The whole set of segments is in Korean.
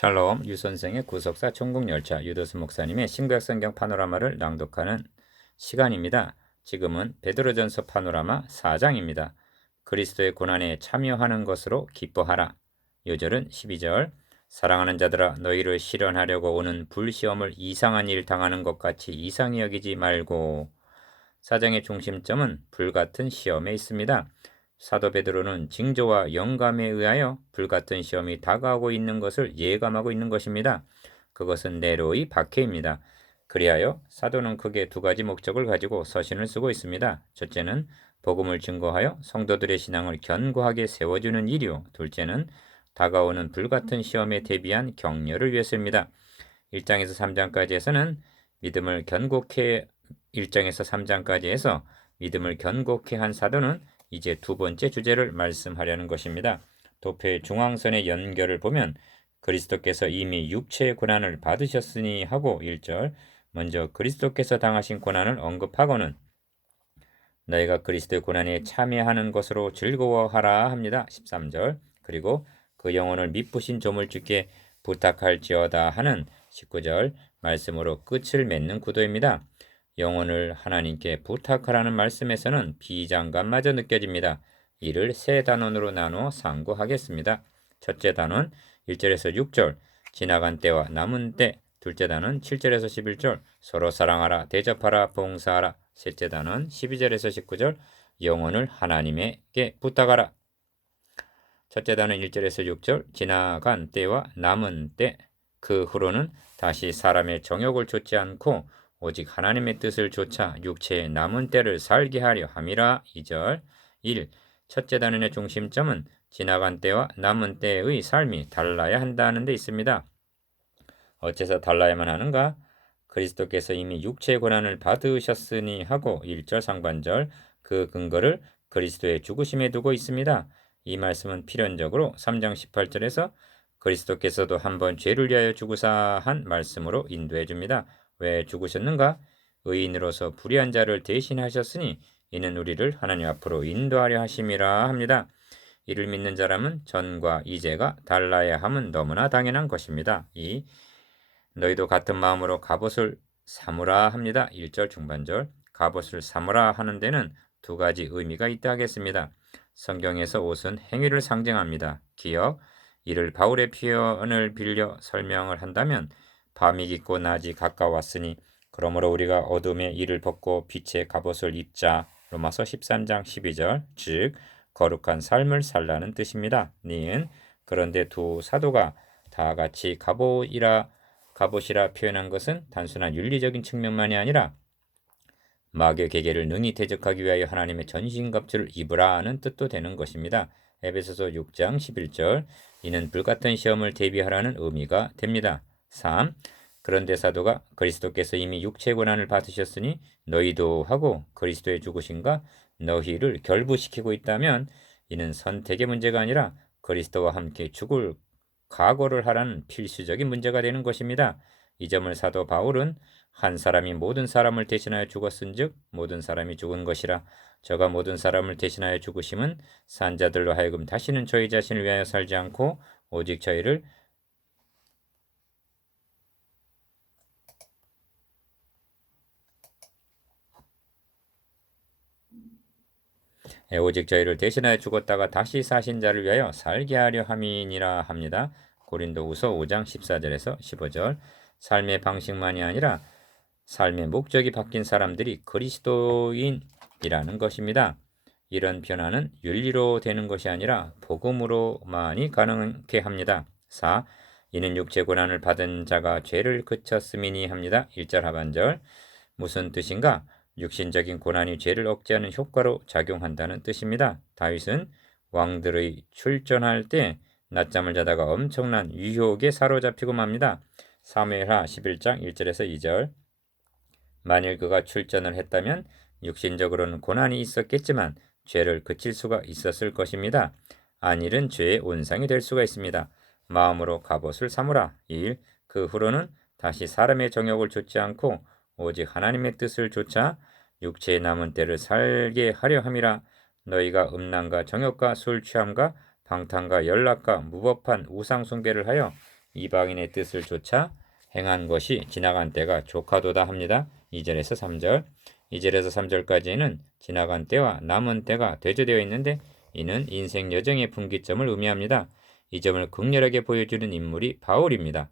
샬롬 유선생의 구속사 천국열차 유도수 목사님의 신구약 성경 파노라마를 낭독하는 시간입니다. 지금은 베드로전서 파노라마 4장입니다. 그리스도의 고난에 참여하는 것으로 기뻐하라. 요절은 12절 사랑하는 자들아 너희를 실현하려고 오는 불시험을 이상한 일 당하는 것 같이 이상히 여기지 말고. 사장의 중심점은 불같은 시험에 있습니다. 사도 베드로는 징조와 영감에 의하여 불같은 시험이 다가오고 있는 것을 예감하고 있는 것입니다. 그것은 네로의 박해입니다. 그리하여 사도는 크게 두 가지 목적을 가지고 서신을 쓰고 있습니다. 첫째는 복음을 증거하여 성도들의 신앙을 견고하게 세워주는 일이요. 둘째는 다가오는 불같은 시험에 대비한 격려를 위해서입니다. 1장에서 3장까지에서는 믿음을 견고케 1장에서 3장까지 해서 믿음을 견고케 한 사도는 이제 두 번째 주제를 말씀하려는 것입니다. 도표의 중앙선의 연결을 보면 그리스도께서 이미 육체의 고난을 받으셨으니 하고 1절 먼저 그리스도께서 당하신 고난을 언급하고는 너희가 그리스도의 고난에 참여하는 것으로 즐거워하라 합니다. 13절 그리고 그 영혼을 미쁘신 조물주께 부탁할지어다 하는 19절 말씀으로 끝을 맺는 구도입니다. 영혼을 하나님께 부탁하라는 말씀에서는 비장감마저 느껴집니다. 이를 세 단원으로 나누어 상고하겠습니다. 첫째 단원 1절에서 6절 지나간 때와 남은 때, 둘째 단원 7절에서 11절 서로 사랑하라 대접하라 봉사하라, 셋째 단원 12절에서 19절 영혼을 하나님에게 부탁하라. 첫째 단원 1절에서 6절 지나간 때와 남은 때, 그 후로는 다시 사람의 정욕을 좇지 않고 오직 하나님의 뜻을 좇아 육체의 남은 때를 살게 하려 함이라. 2절 1. 첫째 단원의 중심점은 지나간 때와 남은 때의 삶이 달라야 한다는 데 있습니다. 어째서 달라야만 하는가? 그리스도께서 이미 육체의 고난을 받으셨으니 하고 1절 상반절 그 근거를 그리스도의 죽으심에 두고 있습니다. 이 말씀은 필연적으로 3장 18절에서 그리스도께서도 한번 죄를 위하여 죽으사 한 말씀으로 인도해 줍니다. 왜 죽으셨는가? 의인으로서 불의한 자를 대신하셨으니 이는 우리를 하나님 앞으로 인도하려 하심이라 합니다. 이를 믿는 자라면 전과 이제가 달라야 함은 너무나 당연한 것입니다. 이 너희도 같은 마음으로 갑옷을 삼으라 합니다. 1절 중반절 갑옷을 삼으라 하는 데는 두 가지 의미가 있다 하겠습니다. 성경에서 옷은 행위를 상징합니다. 기억, 이를 바울의 표현을 빌려 설명을 한다면 밤이 깊고 낮이 가까웠으니 그러므로 우리가 어둠의 이를 벗고 빛의 갑옷을 입자. 로마서 13장 12절 즉 거룩한 삶을 살라는 뜻입니다. 니은 그런데 두 사도가 다 같이 갑옷이라 표현한 것은 단순한 윤리적인 측면만이 아니라 마귀의 계계를 능히 대적하기 위하여 하나님의 전신갑주를 입으라는 뜻도 되는 것입니다. 에베소서 6장 11절 이는 불같은 시험을 대비하라는 의미가 됩니다. 3. 그런데 사도가 그리스도께서 이미 육체 고난을 받으셨으니 너희도 하고 그리스도의 죽으심과 너희를 결부시키고 있다면 이는 선택의 문제가 아니라 그리스도와 함께 죽을 각오를 하라는 필수적인 문제가 되는 것입니다. 이 점을 사도 바울은 한 사람이 모든 사람을 대신하여 죽었은즉 모든 사람이 죽은 것이라 저가 모든 사람을 대신하여 죽으심은 산자들로 하여금 다시는 저희 자신을 위하여 살지 않고 오직 저희를 대신하여 죽었다가 다시 사신 자를 위하여 살게 하려 함이니라 합니다. 고린도후서 5장 14절에서 15절 삶의 방식만이 아니라 삶의 목적이 바뀐 사람들이 그리스도인이라는 것입니다. 이런 변화는 윤리로 되는 것이 아니라 복음으로만이 가능케 합니다. 4. 이는 육체 고난을 받은 자가 죄를 그쳤음이니 합니다. 1절 하반절 무슨 뜻인가? 육신적인 고난이 죄를 억제하는 효과로 작용한다는 뜻입니다. 다윗은 왕들의 출전할 때 낮잠을 자다가 엄청난 유혹에 사로잡히고 맙니다. 사무엘하 11장 1절에서 2절 만일 그가 출전을 했다면 육신적으로는 고난이 있었겠지만 죄를 그칠 수가 있었을 것입니다. 안일은 죄의 온상이 될 수가 있습니다. 마음으로 갑옷을 삼으라. 2일 그 후로는 다시 사람의 정욕을 좇지 않고 오직 하나님의 뜻을 좇아 육체의 남은 때를 살게 하려 함이라. 너희가 음란과 정욕과 술 취함과 방탕과 연락과 무법한 우상 숭배를 하여 이방인의 뜻을 좇아 행한 것이 지나간 때가 조카도다 합니다. 2절에서 3절. 2절에서 3절까지는 지나간 때와 남은 때가 대조되어 있는데 이는 인생 여정의 분기점을 의미합니다. 이 점을 극렬하게 보여주는 인물이 바울입니다.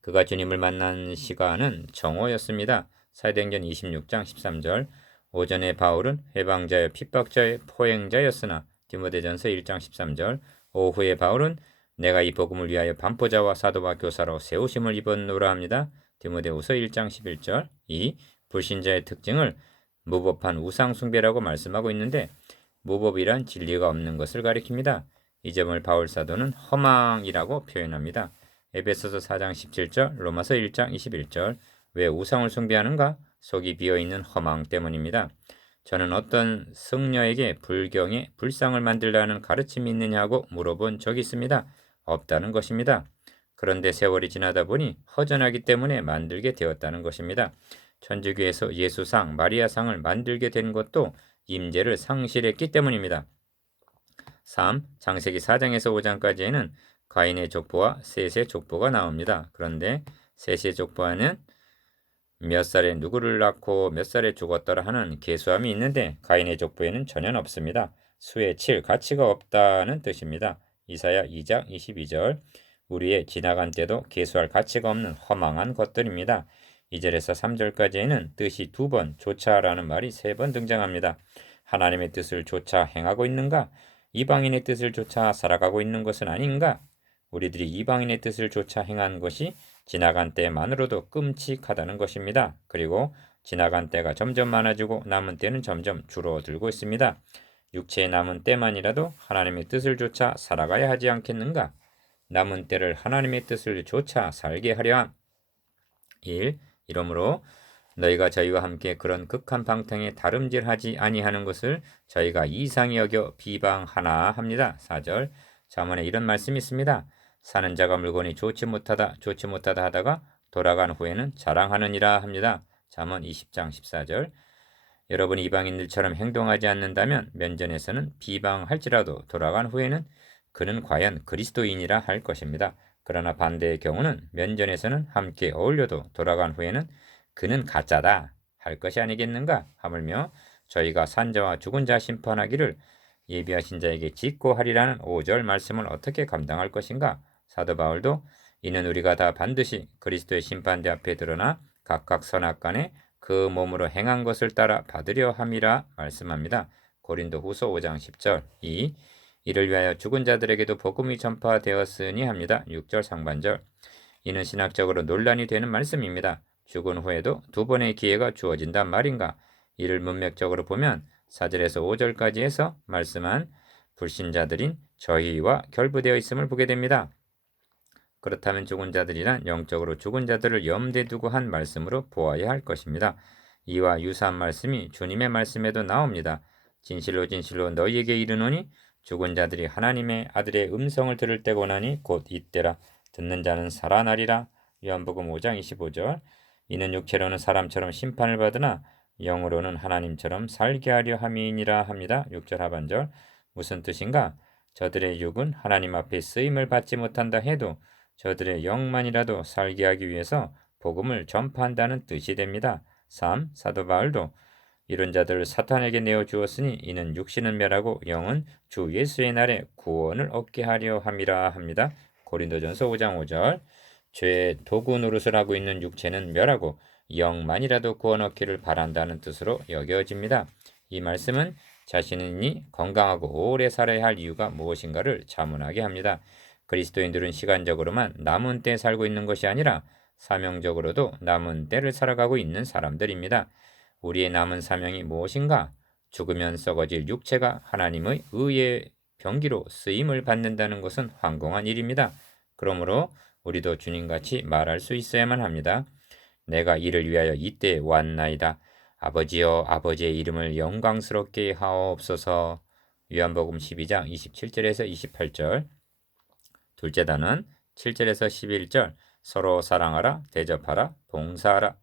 그가 주님을 만난 시간은 정오였습니다. 사도행전 26장 13절. 오전에 바울은 해방자여 핍박자의 포행자였으나 디모데전서 1장 13절. 오후에 바울은 내가 이 복음을 위하여 반포자와 사도와 교사로 세우심을 입었노라 합니다. 디모데후서 1장 11절. 이 불신자의 특징을 무법한 우상 숭배라고 말씀하고 있는데 무법이란 진리가 없는 것을 가리킵니다. 이 점을 바울 사도는 허망이라고 표현합니다. 에베소서 4장 17절, 로마서 1장 21절. 왜 우상을 숭배하는가? 속이 비어있는 허망 때문입니다. 저는 어떤 승려에게 불경에 불상을 만들라는 가르침이 있느냐고 물어본 적이 있습니다. 없다는 것입니다. 그런데 세월이 지나다 보니 허전하기 때문에 만들게 되었다는 것입니다. 천주교에서 예수상, 마리아상을 만들게 된 것도 임재를 상실했기 때문입니다. 3. 창세기 4장에서 5장까지에는 가인의 족보와 셋의 족보가 나옵니다. 그런데 셋의 족보에는 몇 살에 누구를 낳고 몇 살에 죽었더라 하는 계수함이 있는데 가인의 족보에는 전혀 없습니다. 수의 7, 가치가 없다는 뜻입니다. 이사야 2장 22절. 우리의 지나간 때도 계수할 가치가 없는 허망한 것들입니다. 2절에서 3절까지에는 뜻이 2번, 조차라는 말이 3번 등장합니다. 하나님의 뜻을 조차 행하고 있는가? 이방인의 뜻을 조차 살아가고 있는 것은 아닌가? 우리들이 이방인의 뜻을 조차 행한 것이 지나간 때만으로도 끔찍하다는 것입니다. 그리고 지나간 때가 점점 많아지고 남은 때는 점점 줄어들고 있습니다. 육체의 남은 때만이라도 하나님의 뜻을 조차 살아가야 하지 않겠는가? 남은 때를 하나님의 뜻을 조차 살게 하려 함. 1. 이러므로 너희가 저희와 함께 그런 극한 방탕에 다름질하지 아니하는 것을 저희가 이상히 여겨 비방하나 합니다. 4절. 잠언에 이런 말씀이 있습니다. 사는 자가 물건이 좋지 못하다 하다가 돌아간 후에는 자랑하느니라 합니다. 잠언 20장 14절. 여러분이 이방인들처럼 행동하지 않는다면 면전에서는 비방할지라도 돌아간 후에는 그는 과연 그리스도인이라 할 것입니다. 그러나 반대의 경우는 면전에서는 함께 어울려도 돌아간 후에는 그는 가짜다 할 것이 아니겠는가 하물며 저희가 산자와 죽은 자 심판하기를 예비하신 자에게 직고하리라는 5절 말씀을 어떻게 감당할 것인가? 사도 바울도 이는 우리가 다 반드시 그리스도의 심판대 앞에 드러나 각각 선악간에 그 몸으로 행한 것을 따라 받으려 함이라 말씀합니다. 고린도후서 5장 10절. 이를 위하여 죽은 자들에게도 복음이 전파되었으니 합니다. 6절 상반절. 이는 신학적으로 논란이 되는 말씀입니다. 죽은 후에도 2번의 기회가 주어진단 말인가? 이를 문맥적으로 보면 4절에서 5절까지 해서 말씀한 불신자들인 저희와 결부되어 있음을 보게 됩니다. 그렇다면 죽은 자들이란 영적으로 죽은 자들을 염두에 두고 한 말씀으로 보아야 할 것입니다. 이와 유사한 말씀이 주님의 말씀에도 나옵니다. 진실로 진실로 너희에게 이르노니 죽은 자들이 하나님의 아들의 음성을 들을 때가 오나니 곧 이때라. 듣는 자는 살아나리라. 요한복음 5장 25절. 이는 육체로는 사람처럼 심판을 받으나 영으로는 하나님처럼 살게 하려 함이니라 합니다. 6절 하반절. 무슨 뜻인가? 저들의 육은 하나님 앞에 쓰임을 받지 못한다 해도 저들의 영만이라도 살게 하기 위해서 복음을 전파한다는 뜻이 됩니다. 3. 사도 바울도 이런 자들을 사탄에게 내어주었으니 이는 육신은 멸하고 영은 주 예수의 날에 구원을 얻게 하려 함이라 합니다. 고린도전서 5장 5절. 죄의 도구 노릇을 하고 있는 육체는 멸하고 영만이라도 구원 얻기를 바란다는 뜻으로 여겨집니다. 이 말씀은 자신이 건강하고 오래 살아야 할 이유가 무엇인가를 자문하게 합니다. 그리스도인들은 시간적으로만 남은 때 살고 있는 것이 아니라 사명적으로도 남은 때를 살아가고 있는 사람들입니다. 우리의 남은 사명이 무엇인가? 죽으면 썩어질 육체가 하나님의 의의 병기로 쓰임을 받는다는 것은 황공한 일입니다. 그러므로 우리도 주님같이 말할 수 있어야만 합니다. 내가 이를 위하여 이때 왔나이다. 아버지여 아버지의 이름을 영광스럽게 하옵소서. 요한복음 12장 27절에서 28절. 둘째 단은 7절에서 11절. 서로 사랑하라, 대접하라, 봉사하라.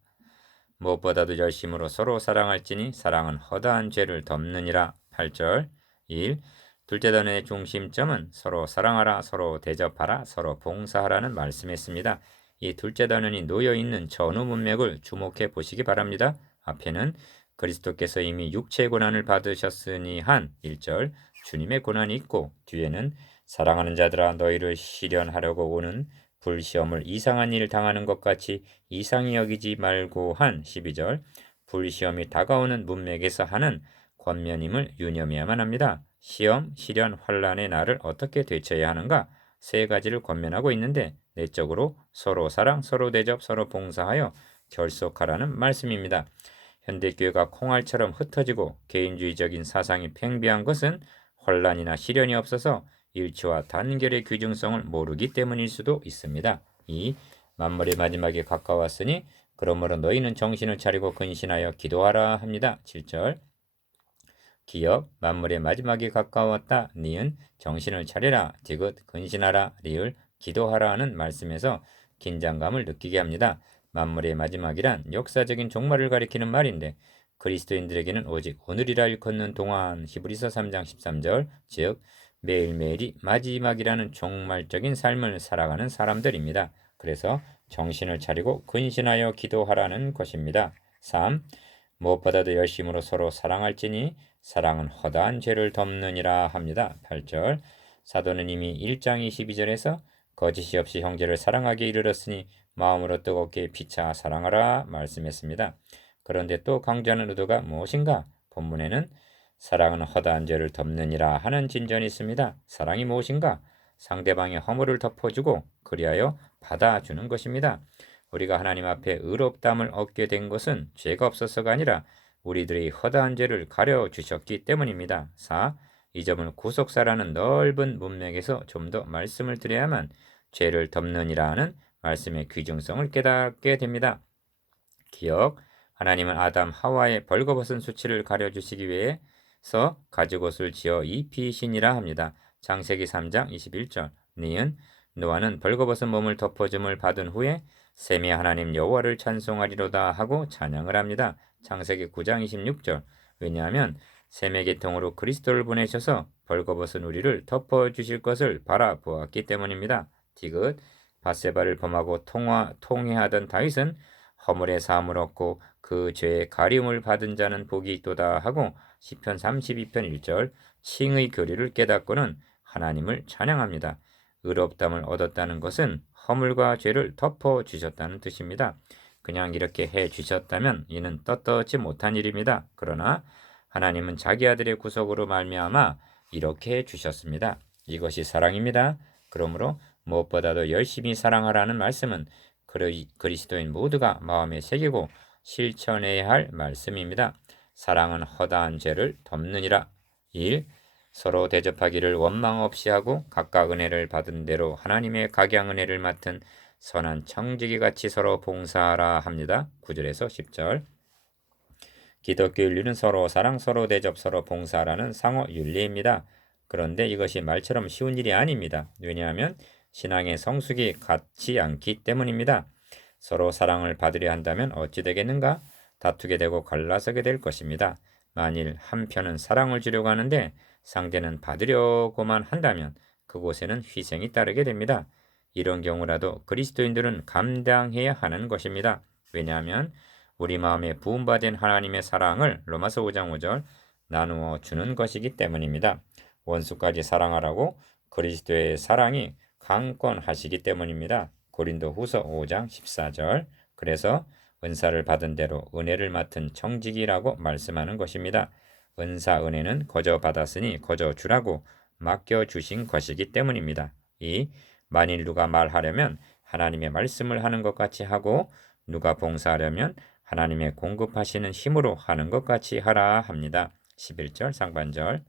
무엇보다도 열심으로 서로 사랑할지니 사랑은 허다한 죄를 덮느니라. 8절. 1. 둘째 단원의 중심점은 서로 사랑하라, 서로 대접하라, 서로 봉사하라는 말씀이었습니다. 이 둘째 단원이 놓여있는 전후 문맥을 주목해 보시기 바랍니다. 앞에는 그리스도께서 이미 육체의 고난을 받으셨으니 한 1절 주님의 고난이 있고, 뒤에는 사랑하는 자들아 너희를 시련하려고 오는 불시험을 이상한 일을 당하는 것 같이 이상히 여기지 말고 한 12절 불시험이 다가오는 문맥에서 하는 권면임을 유념해야만 합니다. 시험, 시련, 환란의 날을 어떻게 대처해야 하는가? 세 가지를 권면하고 있는데 내적으로 서로 사랑, 서로 대접, 서로 봉사하여 결속하라는 말씀입니다. 현대교회가 콩알처럼 흩어지고 개인주의적인 사상이 팽배한 것은 혼란이나 시련이 없어서 일치와 단결의 귀중성을 모르기 때문일 수도 있습니다. 이 만물의 마지막에 가까웠으니 그러므로 너희는 정신을 차리고 근신하여 기도하라 합니다. 7절 기업 만물의 마지막이 가까웠다. 니은 정신을 차리라. 디귿 근신하라. 리을 기도하라 하는 말씀에서 긴장감을 느끼게 합니다. 만물의 마지막이란 역사적인 종말을 가리키는 말인데 그리스도인들에게는 오직 오늘이라 일컫는 동안 히브리서 3장 13절 즉 매일매일이 마지막이라는 종말적인 삶을 살아가는 사람들입니다. 그래서 정신을 차리고 근신하여 기도하라는 것입니다. 3. 무엇보다도 열심으로 서로 사랑할지니 사랑은 허다한 죄를 덮느니라 합니다. 8절 사도는 이미 1장 22절에서 거짓이 없이 형제를 사랑하게 이르렀으니 마음으로 뜨겁게 피차 사랑하라 말씀했습니다. 그런데 또 강조하는 의도가 무엇인가? 본문에는 사랑은 허다한 죄를 덮느니라 하는 진전이 있습니다. 사랑이 무엇인가? 상대방의 허물을 덮어주고 그리하여 받아주는 것입니다. 우리가 하나님 앞에 의롭다함을 얻게 된 것은 죄가 없어서가 아니라 우리들의 허다한 죄를 가려주셨기 때문입니다. 4. 이 점을 구속사라는 넓은 문맥에서 좀 더 말씀을 드려야만 죄를 덮느니라 하는 말씀의 귀중성을 깨닫게 됩니다. 기억, 하나님은 아담 하와의 벌거벗은 수치를 가려주시기 위해서 가죽옷을 지어 입히시니라 합니다. 창세기 3장 21절 니은 노아는 벌거벗은 몸을 덮어줌을 받은 후에 셈의 하나님 여호와를 찬송하리로다 하고 찬양을 합니다. 창세기 9장 26절 왜냐하면 셈의 계통으로 그리스도를 보내셔서 벌거벗은 우리를 덮어주실 것을 바라보았기 때문입니다. 디귿 밧세바를 범하고 통회하던 다윗은 허물의 사함을 얻고 그 죄의 가리움을 받은 자는 복이 있도다 하고 시편 32편 1절 칭의 교리를 깨닫고는 하나님을 찬양합니다. 의롭다함을 얻었다는 것은 허물과 죄를 덮어주셨다는 뜻입니다. 그냥 이렇게 해주셨다면 이는 떳떳지 못한 일입니다. 그러나 하나님은 자기 아들의 구속으로 말미암아 이렇게 해주셨습니다. 이것이 사랑입니다. 그러므로 무엇보다도 열심히 사랑하라는 말씀은 그리스도인 모두가 마음에 새기고 실천해야 할 말씀입니다. 사랑은 허다한 죄를 덮느니라. 1. 서로 대접하기를 원망 없이 하고 각각 은혜를 받은 대로 하나님의 각양 은혜를 맡은 선한 청지기같이 서로 봉사하라 합니다. 9절에서 10절 기독교 윤리는 서로 사랑, 서로 대접, 서로 봉사하라는 상호 윤리입니다. 그런데 이것이 말처럼 쉬운 일이 아닙니다. 왜냐하면 신앙의 성숙이 같지 않기 때문입니다. 서로 사랑을 받으려 한다면 어찌 되겠는가? 다투게 되고 갈라서게 될 것입니다. 만일 한편은 사랑을 주려고 하는데 상대는 받으려고만 한다면 그곳에는 희생이 따르게 됩니다. 이런 경우라도 그리스도인들은 감당해야 하는 것입니다. 왜냐하면 우리 마음에 부음받은 하나님의 사랑을 로마서 5장 5절 나누어 주는 것이기 때문입니다. 원수까지 사랑하라고 그리스도의 사랑이 강권하시기 때문입니다. 고린도 후서 5장 14절 그래서 은사를 받은 대로 은혜를 맡은 청지기라고 말씀하는 것입니다. 은사 은혜는 거저 받았으니 거저 주라고 맡겨주신 것이기 때문입니다. 이 만일 누가 말하려면 하나님의 말씀을 하는 것 같이 하고 누가 봉사하려면 하나님의 공급하시는 힘으로 하는 것 같이 하라 합니다. 11절 상반절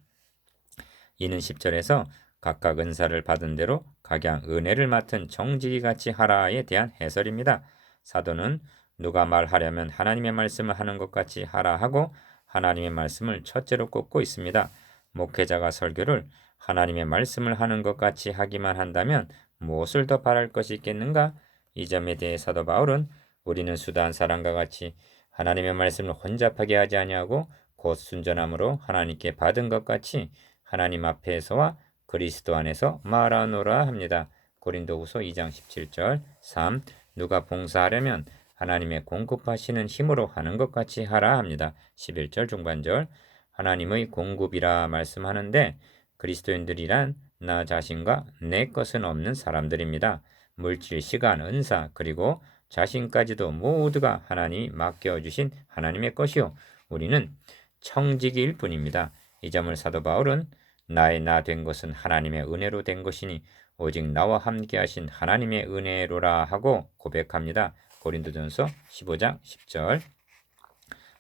이는 10절에서 각각 은사를 받은 대로 각양 은혜를 맡은 정직이같이 하라에 대한 해설입니다. 사도는 누가 말하려면 하나님의 말씀을 하는 것 같이 하라 하고 하나님의 말씀을 첫째로 꼽고 있습니다. 목회자가 설교를 하나님의 말씀을 하는 것 같이 하기만 한다면 무엇을 더 바랄 것이 있겠는가? 이 점에 대해 사도 바울은 우리는 수다한 사람과 같이 하나님의 말씀을 혼잡하게 하지 아니하고 곧 순전함으로 하나님께 받은 것 같이 하나님 앞에서와 그리스도 안에서 말하노라 합니다. 고린도후서 2장 17절. 3. 누가 봉사하려면 하나님의 공급하시는 힘으로 하는 것 같이 하라 합니다. 11절 중반절. 하나님의 공급이라 말씀하는데 그리스도인들이란 나 자신과 내 것은 없는 사람들입니다. 물질, 시간, 은사 그리고 자신까지도 모두가 하나님이 맡겨주신 하나님의 것이요 우리는 청지기일 뿐입니다. 이 점을 사도 바울은 나의 나 된 것은 하나님의 은혜로 된 것이니 오직 나와 함께 하신 하나님의 은혜로라 하고 고백합니다. 고린도전서 15장 10절.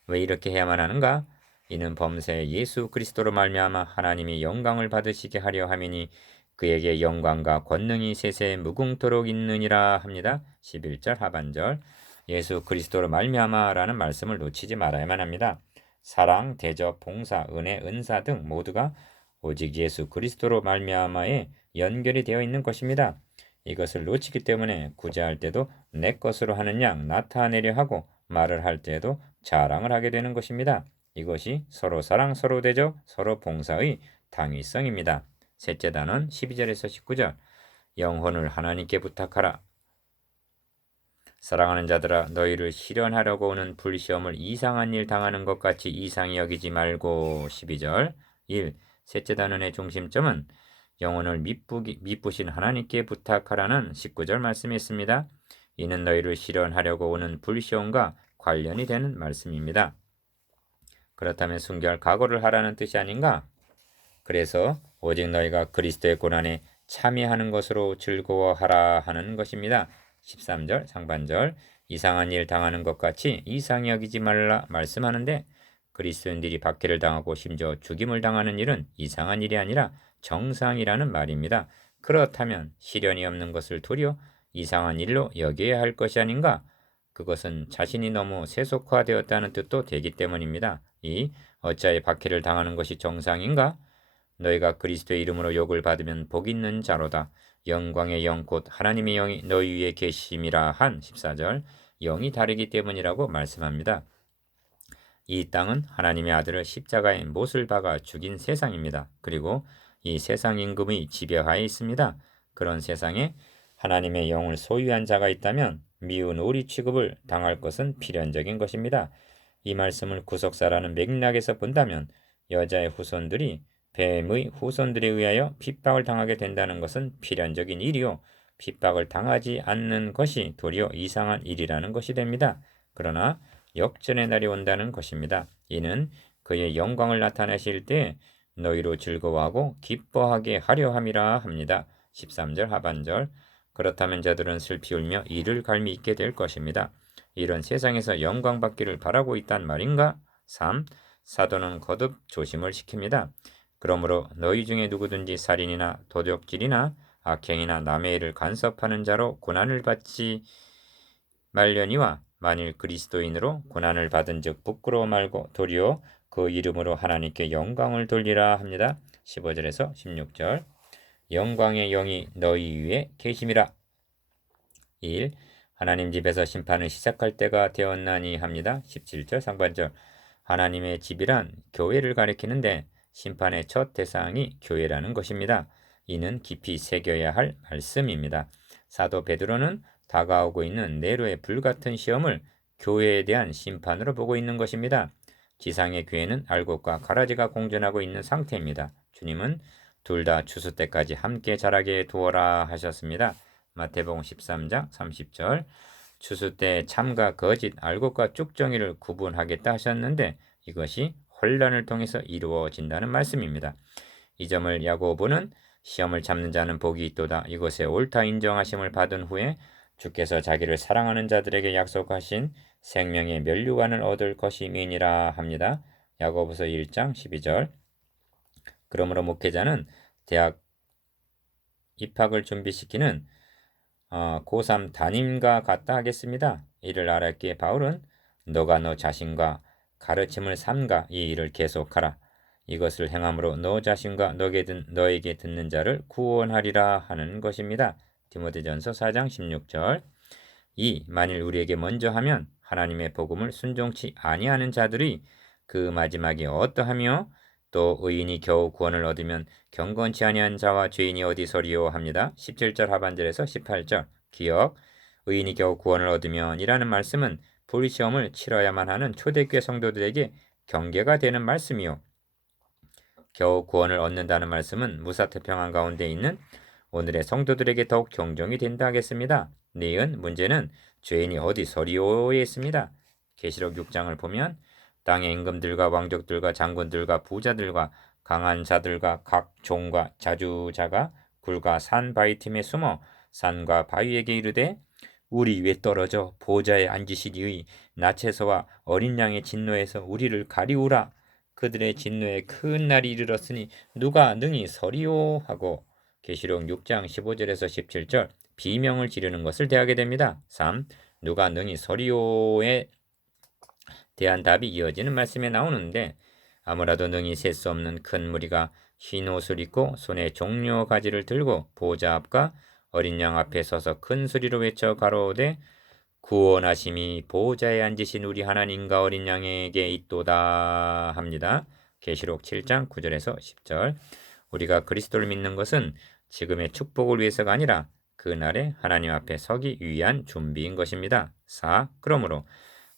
왜 이렇게 해야만 하는가? 이는 범세 예수 그리스도로 말미암아 하나님이 영광을 받으시게 하려 함이니 그에게 영광과 권능이 세세 무궁토록 있느니라 합니다. 11절 하반절. 예수 그리스도로 말미암아라는 말씀을 놓치지 말아야만 합니다. 사랑, 대접, 봉사, 은혜, 은사 등 모두가 오직 예수 그리스도로 말미암아에 연결이 되어 있는 것입니다. 이것을 놓치기 때문에 구제할 때도 내 것으로 하는 양 나타내려 하고 말을 할 때에도 자랑을 하게 되는 것입니다. 이것이 서로 사랑, 서로 대접, 서로 봉사의 당위성입니다. 셋째 단원 12절에서 19절. 영혼을 하나님께 부탁하라. 사랑하는 자들아 너희를 실현하려고 오는 불시험을 이상한 일 당하는 것 같이 이상히 여기지 말고. 12절. 1. 셋째 단원의 중심점은 영혼을 미쁘신 하나님께 부탁하라는 19절 말씀이 있습니다. 이는 너희를 실현하려고 오는 불시험과 관련이 되는 말씀입니다. 그렇다면 순결 각오를 하라는 뜻이 아닌가? 그래서 오직 너희가 그리스도의 고난에 참여하는 것으로 즐거워하라 하는 것입니다. 13절 상반절. 이상한 일 당하는 것 같이 이상히 여기지 말라 말씀하는데 그리스도인들이 박해를 당하고 심지어 죽임을 당하는 일은 이상한 일이 아니라 정상이라는 말입니다. 그렇다면 시련이 없는 것을 도리어 이상한 일로 여겨야 할 것이 아닌가? 그것은 자신이 너무 세속화되었다는 뜻도 되기 때문입니다. 이 어찌하여 박해를 당하는 것이 정상인가? 너희가 그리스도의 이름으로 욕을 받으면 복 있는 자로다. 영광의 영 곧 하나님의 영이 너희 위에 계심이라 한 14절. 영이 다르기 때문이라고 말씀합니다. 이 땅은 하나님의 아들을 십자가에 못을 박아 죽인 세상입니다. 그리고 이 세상 임금의 지배하에 있습니다. 그런 세상에 하나님의 영을 소유한 자가 있다면 미운 오리 취급을 당할 것은 필연적인 것입니다. 이 말씀을 구속사라는 맥락에서 본다면 여자의 후손들이 뱀의 후손들에 의하여 핍박을 당하게 된다는 것은 필연적인 일이요 핍박을 당하지 않는 것이 도리어 이상한 일이라는 것이 됩니다. 그러나 역전의 날이 온다는 것입니다. 이는 그의 영광을 나타내실 때 너희로 즐거워하고 기뻐하게 하려 함이라 합니다. 13절 하반절. 그렇다면 자들은 슬피 울며 이를 갈미 있게 될 것입니다. 이런 세상에서 영광 받기를 바라고 있단 말인가? 3. 사도는 거듭 조심을 시킵니다. 그러므로 너희 중에 누구든지 살인이나 도둑질이나 악행이나 남의 일을 간섭하는 자로 고난을 받지 말려니와 만일 그리스도인으로 고난을 받은즉 부끄러워 말고 도리어 그 이름으로 하나님께 영광을 돌리라 합니다. 15절에서 16절. 영광의 영이 너희 위에 계심이라. 1. 하나님 집에서 심판을 시작할 때가 되었나니 합니다. 17절 상반절. 하나님의 집이란 교회를 가리키는데 심판의 첫 대상이 교회라는 것입니다. 이는 깊이 새겨야 할 말씀입니다. 사도 베드로는 다가오고 있는 네로의 불같은 시험을 교회에 대한 심판으로 보고 있는 것입니다. 지상의 교회는 알곡과 가라지가 공존하고 있는 상태입니다. 주님은 둘 다 추수 때까지 함께 자라게 두어라 하셨습니다. 마태복음 13장 30절. 추수 때 참과 거짓, 알곡과 쭉정이를 구분하겠다 하셨는데 이것이 혼란을 통해서 이루어진다는 말씀입니다. 이 점을 야고보는 시험을 참는 자는 복이 있도다. 이것에 옳다 인정하심을 받은 후에 주께서 자기를 사랑하는 자들에게 약속하신 생명의 면류관을 얻을 것임이니라 합니다. 야고보서 1장 12절. 그러므로 목회자는 대학 입학을 준비시키는 고3 담임과 같다 하겠습니다. 이를 알았기에 바울은 너가 너 자신과 가르침을 삼가 이 일을 계속하라. 이것을 행함으로 너 자신과 너에게 듣는 자를 구원하리라 하는 것입니다. 디모데전서 4장 16절. 2. 만일 우리에게 먼저 하면 하나님의 복음을 순종치 아니하는 자들이 그 마지막에 어떠하며 또 의인이 겨우 구원을 얻으면 경건치 아니한 자와 죄인이 어디서리요 합니다. 17절 하반절에서 18절. 기억. 의인이 겨우 구원을 얻으면 이라는 말씀은 불시험을 치러야만 하는 초대교회 성도들에게 경계가 되는 말씀이요. 겨우 구원을 얻는다는 말씀은 무사태평한 가운데 있는 오늘의 성도들에게 더욱 경종이 된다 하겠습니다. 니은 문제는 죄인이 어디서리요에 있습니다. 계시록 6장을 보면 땅의 임금들과 왕족들과 장군들과 부자들과 강한 자들과 각 종과 자주자가 굴과 산 바위 틈에 숨어 산과 바위에게 이르되 우리 위에 떨어져 보좌에 앉으시니의 나체서와 어린 양의 진노에서 우리를 가리우라. 그들의 진노에 큰 날이 이르렀으니 누가 능히 서리오 하고 계시록 6장 15절에서 17절 비명을 지르는 것을 대하게 됩니다. 3. 누가 능히 서리오에 대한 답이 이어지는 말씀에 나오는데 아무라도 능히 셀 수 없는 큰 무리가 흰 옷을 입고 손에 종려 가지를 들고 보좌 앞과 어린 양 앞에 서서 큰 소리로 외쳐 가로되 구원하심이 보좌에 앉으신 우리 하나님과 어린 양에게 있도다 합니다. 계시록 7장 9절에서 10절. 우리가 그리스도를 믿는 것은 지금의 축복을 위해서가 아니라 그날에 하나님 앞에 서기 위한 준비인 것입니다. 4. 그러므로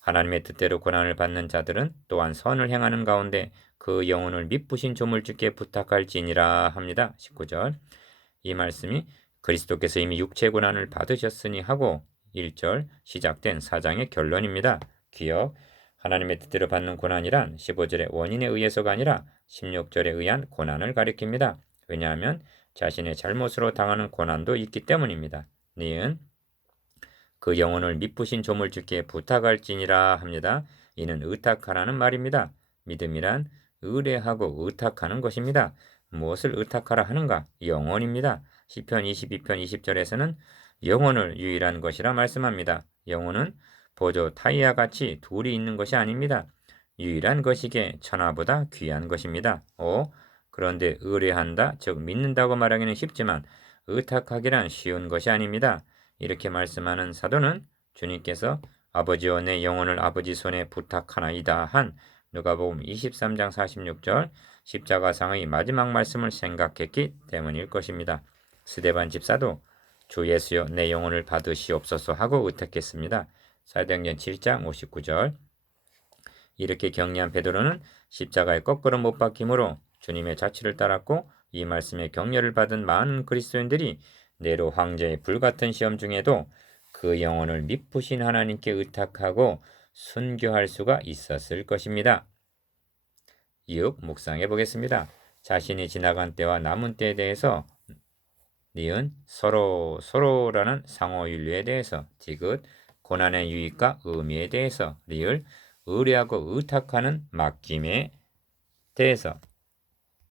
하나님의 뜻대로 고난을 받는 자들은 또한 선을 행하는 가운데 그 영혼을 미쁘신 조물주께 부탁할지니라 합니다. 19절. 이 말씀이 그리스도께서 이미 육체 고난을 받으셨으니 하고 1절 시작된 4장의 결론입니다. 기억. 하나님의 뜻대로 받는 고난이란 15절의 원인에 의해서가 아니라 16절에 의한 고난을 가리킵니다. 왜냐하면 자신의 잘못으로 당하는 고난도 있기 때문입니다. 니은 그 영혼을 미쁘신 조물주께 부탁할지니라 합니다. 이는 의탁하라는 말입니다. 믿음이란 의뢰하고 의탁하는 것입니다. 무엇을 의탁하라 하는가? 영혼입니다. 시편 22편 20절에서는 영혼을 유일한 것이라 말씀합니다. 영혼은 보조 타이와 같이 둘이 있는 것이 아닙니다. 유일한 것이기에 천하보다 귀한 것입니다. 5. 그런데 의뢰한다, 즉 믿는다고 말하기는 쉽지만 의탁하기란 쉬운 것이 아닙니다. 이렇게 말씀하는 사도는 주님께서 아버지여 내 영혼을 아버지 손에 부탁하나이다 한 누가복음 23장 46절 십자가상의 마지막 말씀을 생각했기 때문일 것입니다. 스데반 집사도 주 예수여 내 영혼을 받으시옵소서 하고 의탁했습니다. 사도행전 7장 59절. 이렇게 격려한 베드로는 십자가에 거꾸로 못 박힘으로 주님의 자취를 따랐고 이 말씀에 격려를 받은 많은 그리스도인들이 네로 황제의 불같은 시험 중에도 그 영혼을 미쁘신 하나님께 의탁하고 순교할 수가 있었을 것입니다. 6. 묵상해 보겠습니다. 자신이 지나간 때와 남은 때에 대해서 니은 서로라는 상호윤리에 대해서 디귿 고난의 유익과 의미에 대해서 리을 의뢰하고 의탁하는 맡김에 대해서